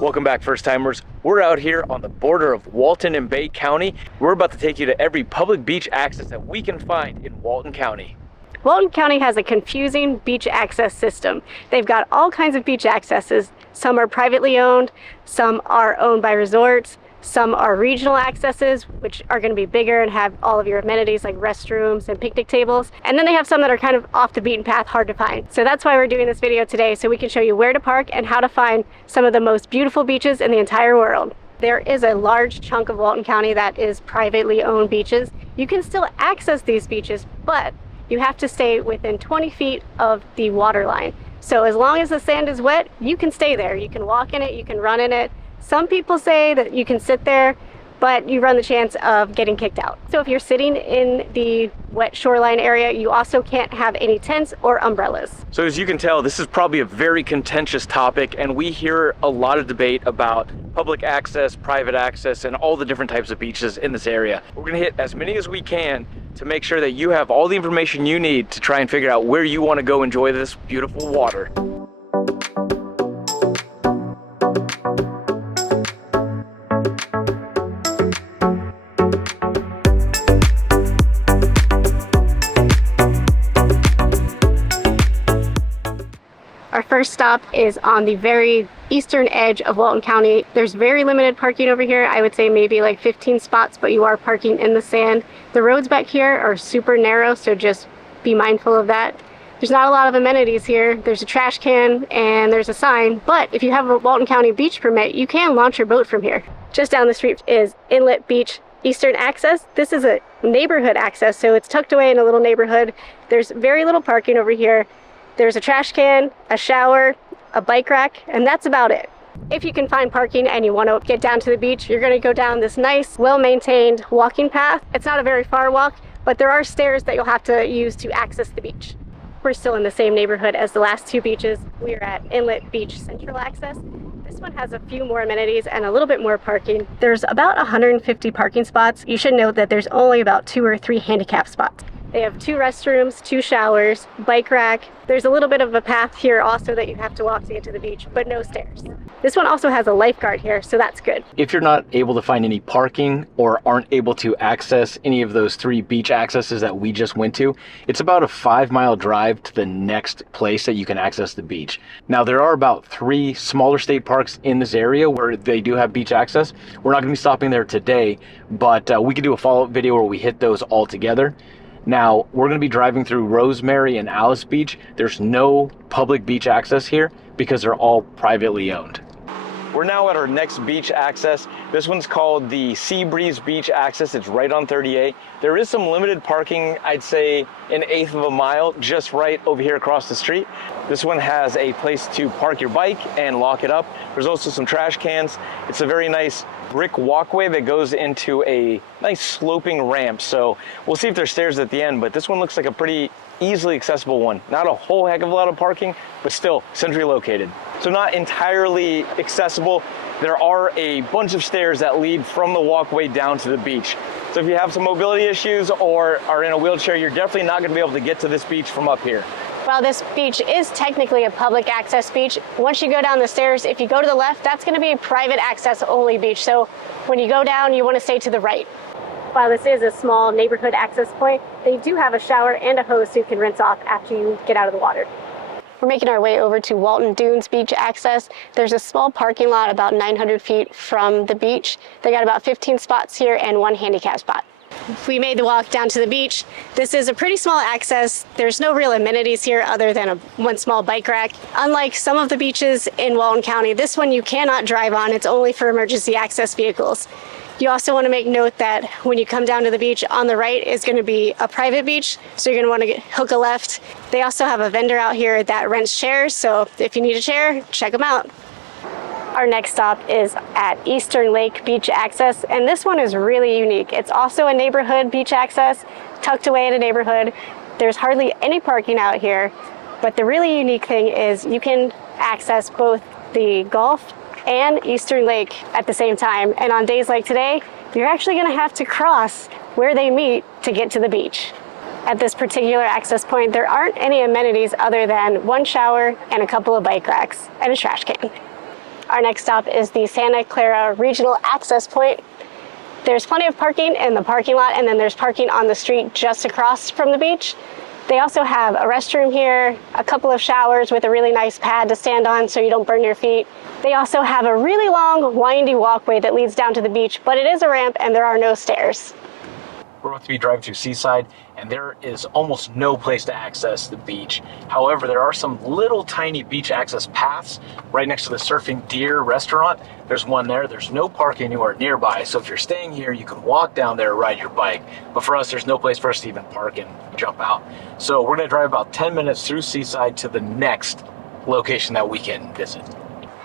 Welcome back, first timers. We're out here on the border of Walton and Bay County. We're about to take you to every public beach access that we can find in Walton County. Walton County has a confusing beach access system. They've got all kinds of beach accesses. Some are privately owned, some are owned by resorts, some are regional accesses, which are going to be bigger and have all of your amenities like restrooms and picnic tables. And then they have some that are kind of off the beaten path, hard to find. So that's why we're doing this video today, so we can show you where to park and how to find some of the most beautiful beaches in the entire world. There is a large chunk of Walton County that is privately owned beaches. You can still access these beaches, but you have to stay within 20 feet of the water line. So as long as the sand is wet, you can stay there. You can walk in it, you can run in it. Some people say that you can sit there, but you run the chance of getting kicked out. So if you're sitting in the wet shoreline area, you also can't have any tents or umbrellas. So as you can tell, this is probably a very contentious topic, and we hear a lot of debate about public access, private access, and all the different types of beaches in this area. We're gonna hit as many as we can to make sure that you have all the information you need to try and figure out where you want to go enjoy this beautiful water. Our first stop is on the very eastern edge of Walton County. There's very limited parking over here. I would say maybe like 15 spots, but you are parking in the sand. The roads back here are super narrow, so just be mindful of that. There's not a lot of amenities here. There's a trash can and there's a sign, but if you have a Walton County beach permit, you can launch your boat from here. Just down the street is Inlet Beach Eastern Access. This is a neighborhood access, so it's tucked away in a little neighborhood. There's very little parking over here. There's a trash can, a shower, a bike rack, and that's about it. If you can find parking and you want to get down to the beach, you're going to go down this nice, well-maintained walking path. It's not a very far walk, but there are stairs that you'll have to use to access the beach. We're still in the same neighborhood as the last two beaches. We are at Inlet Beach Central Access. This one has a few more amenities and a little bit more parking. There's about 150 parking spots. You should note that there's only about 2 or 3 handicap spots. They have 2 restrooms, 2 showers, bike rack. There's a little bit of a path here also that you have to walk to get to the beach, but no stairs. This one also has a lifeguard here, so that's good. If you're not able to find any parking or aren't able to access any of those 3 beach accesses that we just went to, it's about a 5-mile drive to the next place that you can access the beach. Now, there are about 3 smaller state parks in this area where they do have beach access. We're not gonna be stopping there today, but we could do a follow-up video where we hit those all together. Now, we're going to be driving through Rosemary and Alice Beach. There's no public beach access here because they're all privately owned. We're now at our next beach access. This one's called the Seabreeze Beach Access. It's right on 38. There is some limited parking, I'd say an 1/8 of a mile, just right over here across the street. This one has a place to park your bike and lock it up. There's also some trash cans. It's a very nice brick walkway that goes into a nice sloping ramp. So we'll see if there's stairs at the end, but this one looks like a pretty easily accessible one. Not a whole heck of a lot of parking, but still centrally located. So not entirely accessible. There are a bunch of stairs that lead from the walkway down to the beach. So if you have some mobility issues or are in a wheelchair, you're definitely not gonna be able to get to this beach from up here. While this beach is technically a public access beach, once you go down the stairs, if you go to the left, that's gonna be a private access only beach. So when you go down, you wanna stay to the right. While this is a small neighborhood access point, they do have a shower and a hose so you can rinse off after you get out of the water. We're making our way over to Walton Dunes Beach Access. There's a small parking lot about 900 feet from the beach. They got about 15 spots here and 1 handicap spot. We made the walk down to the beach. This is a pretty small access. There's no real amenities here other than one small bike rack. Unlike some of the beaches in Walton County, this one you cannot drive on. It's only for emergency access vehicles. You also want to make note that when you come down to the beach, on the right is going to be a private beach, so you're going to want to hook a left. They also have a vendor out here that rents chairs, so if you need a chair, check them out. Our next stop is at Eastern Lake Beach Access, and this one is really unique. It's also a neighborhood beach access, tucked away in a neighborhood. There's hardly any parking out here, but the really unique thing is you can access both the Gulf and Eastern Lake at the same time. And on days like today, you're actually gonna have to cross where they meet to get to the beach. At this particular access point, there aren't any amenities other than one shower and a couple of bike racks and a trash can. Our next stop is the Santa Clara Regional Access Point. There's plenty of parking in the parking lot, and then there's parking on the street just across from the beach. They also have a restroom here, a couple of showers with a really nice pad to stand on so you don't burn your feet. They also have a really long, windy walkway that leads down to the beach, but it is a ramp and there are no stairs. We're about to be driving through Seaside, and there is almost no place to access the beach. However, there are some little tiny beach access paths right next to the Surfing Deer restaurant. There's one there. There's no parking anywhere nearby, so if you're staying here, you can walk down there or ride your bike. But for us, there's no place for us to even park and jump out. So we're going to drive about 10 minutes through Seaside to the next location that we can visit.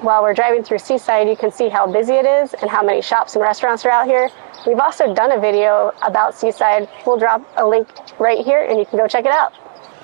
While we're driving through Seaside, you can see how busy it is and how many shops and restaurants are out here. We've also done a video about Seaside. We'll drop a link right here and you can go check it out.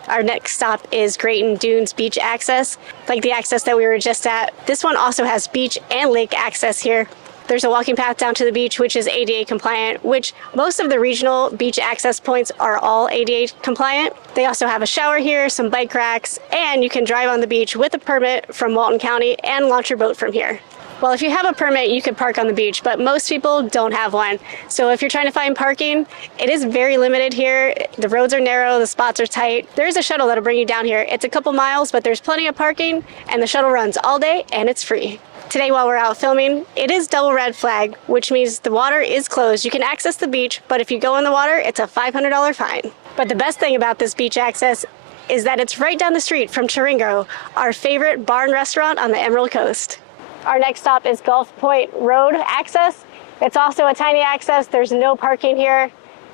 Our next stop is Grayton Dunes Beach Access. Like the access that we were just at, this one also has beach and lake access here. There's a walking path down to the beach, which is ADA compliant, which most of the regional beach access points are all ADA compliant. They also have a shower here, some bike racks, and you can drive on the beach with a permit from Walton County and launch your boat from here. Well, if you have a permit, you can park on the beach, but most people don't have one. So if you're trying to find parking, it is very limited here. The roads are narrow, the spots are tight. There is a shuttle that'll bring you down here. It's a couple miles, but there's plenty of parking, and the shuttle runs all day, and it's free. Today, while we're out filming, it is double red flag, which means the water is closed. You can access the beach, but if you go in the water, it's a $500 fine. But the best thing about this beach access is that it's right down the street from Chiringo, our favorite bar and restaurant on the Emerald Coast. Our next stop is Gulf Point Road access. It's also a tiny access. There's no parking here,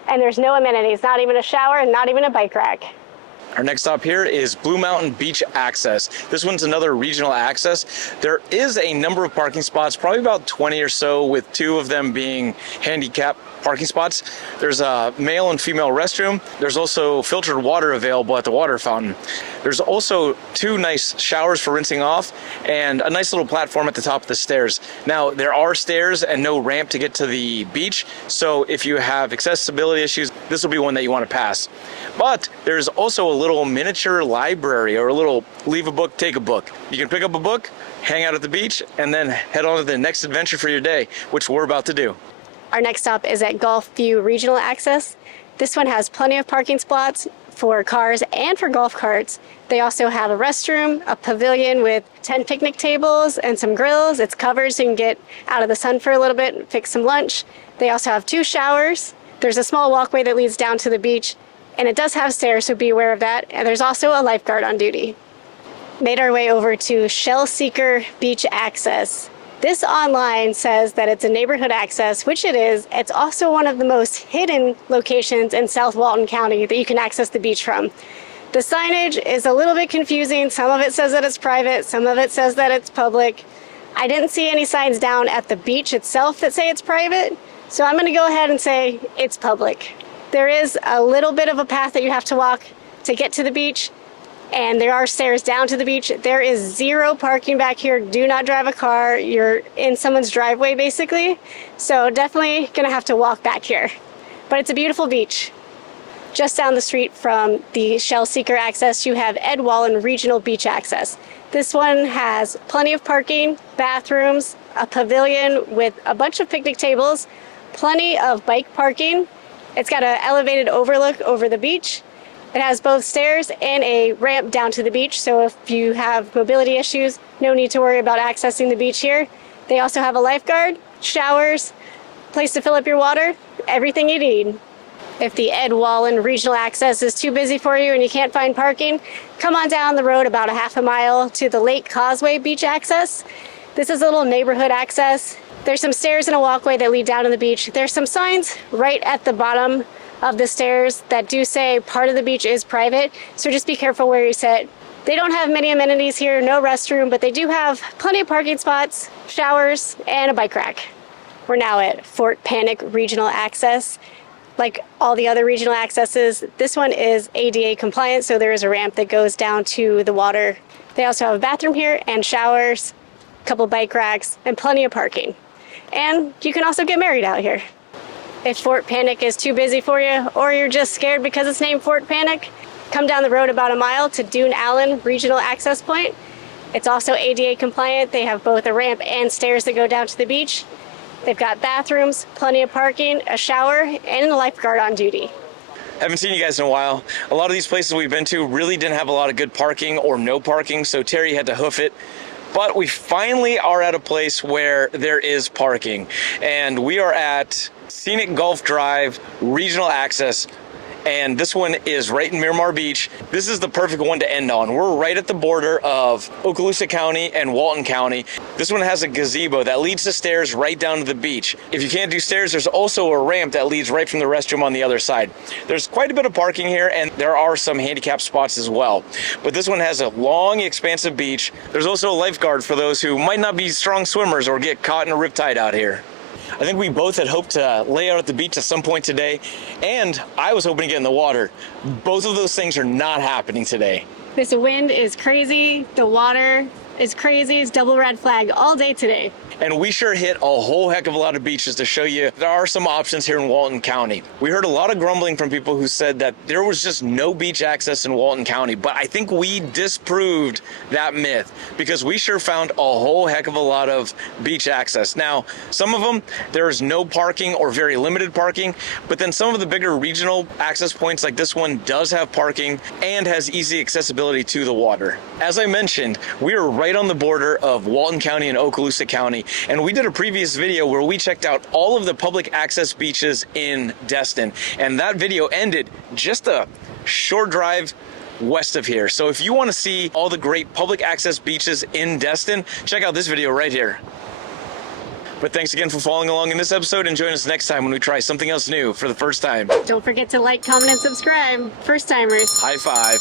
and there's no amenities, not even a shower and not even a bike rack. Our next stop here is Blue Mountain Beach Access. This one's another regional access. There is a number of parking spots, probably about 20 or so, with 2 of them being handicap parking spots. There's a male and female restroom. There's also filtered water available at the water fountain. There's also 2 nice showers for rinsing off and a nice little platform at the top of the stairs. Now, there are stairs and no ramp to get to the beach, so if you have accessibility issues, this will be one that you want to pass. But there's also a little miniature library, or a little leave a book, take a book. You can pick up a book, hang out at the beach, and then head on to the next adventure for your day, which we're about to do. Our next stop is at Gulfview Regional Access. This one has plenty of parking spots for cars and for golf carts. They also have a restroom, a pavilion with 10 picnic tables and some grills. It's covered so you can get out of the sun for a little bit and fix some lunch. They also have 2 showers. There's a small walkway that leads down to the beach, and it does have stairs, so be aware of that. And there's also a lifeguard on duty. Made our way over to Shellseeker Beach Access. This online says that it's a neighborhood access, which it is. It's also one of the most hidden locations in South Walton County that you can access the beach from. The signage is a little bit confusing. Some of it says that it's private, some of it says that it's public. I didn't see any signs down at the beach itself that say it's private, so I'm gonna go ahead and say it's public. There is a little bit of a path that you have to walk to get to the beach, and there are stairs down to the beach. There is 0 parking back here. Do not drive a car. You're in someone's driveway, basically. So definitely gonna have to walk back here. But it's a beautiful beach. Just down the street from the Shellseeker access, you have Ed Walline Regional Beach Access. This one has plenty of parking, bathrooms, a pavilion with a bunch of picnic tables, plenty of bike parking. It's got an elevated overlook over the beach. It has both stairs and a ramp down to the beach, so if you have mobility issues, no need to worry about accessing the beach here. They also have a lifeguard, showers, place to fill up your water, everything you need. If the Ed Walline Regional Access is too busy for you and you can't find parking, come on down the road about a half a mile to the Lake Causeway Beach Access. This is a little neighborhood access. There's some stairs and a walkway that lead down to the beach. There's some signs right at the bottom of the stairs that do say part of the beach is private, so just be careful where you sit. They don't have many amenities here, no restroom, but they do have plenty of parking spots, showers, and a bike rack. We're now at Fort Panic Regional Access. Like all the other regional accesses, this one is ADA compliant, so there is a ramp that goes down to the water. They also have a bathroom here and showers, a couple bike racks, and plenty of parking. And you can also get married out here. If Fort Panic is too busy for you, or you're just scared because it's named Fort Panic, come down the road about a mile to Dune Allen Regional Access Point. It's also ADA compliant. They have both a ramp and stairs that go down to the beach. They've got bathrooms, plenty of parking, a shower, and a lifeguard on duty. Haven't seen you guys in a while. A lot of these places we've been to really didn't have a lot of good parking or no parking, so Terry had to hoof it. But we finally are at a place where there is parking, and we are at Scenic Gulf Drive Regional Access, and this one is right in Miramar Beach. This is the perfect one to end on. We're right at the border of Okaloosa County and Walton County. This one has a gazebo that leads the stairs right down to the beach. If you can't do stairs, there's also a ramp that leads right from the restroom on the other side. There's quite a bit of parking here, and there are some handicap spots as well. But this one has a long, expansive beach. There's also a lifeguard for those who might not be strong swimmers or get caught in a riptide out here. I think we both had hoped to lay out at the beach at some point today, and I was hoping to get in the water. Both of those things are not happening today. This wind is crazy. The water is crazy. It's double red flag all day today. And we sure hit a whole heck of a lot of beaches to show you there are some options here in Walton County. We heard a lot of grumbling from people who said that there was just no beach access in Walton County, but I think we disproved that myth because we sure found a whole heck of a lot of beach access. Now, some of them, there is no parking or very limited parking, but then some of the bigger regional access points like this one does have parking and has easy accessibility to the water. As I mentioned, we are right on the border of Walton County and Okaloosa County. And we did a previous video where we checked out all of the public access beaches in Destin. And that video ended just a short drive west of here. So if you want to see all the great public access beaches in Destin, check out this video right here. But thanks again for following along in this episode, and join us next time when we try something else new for the first time. Don't forget to like, comment, and subscribe. First timers. High five.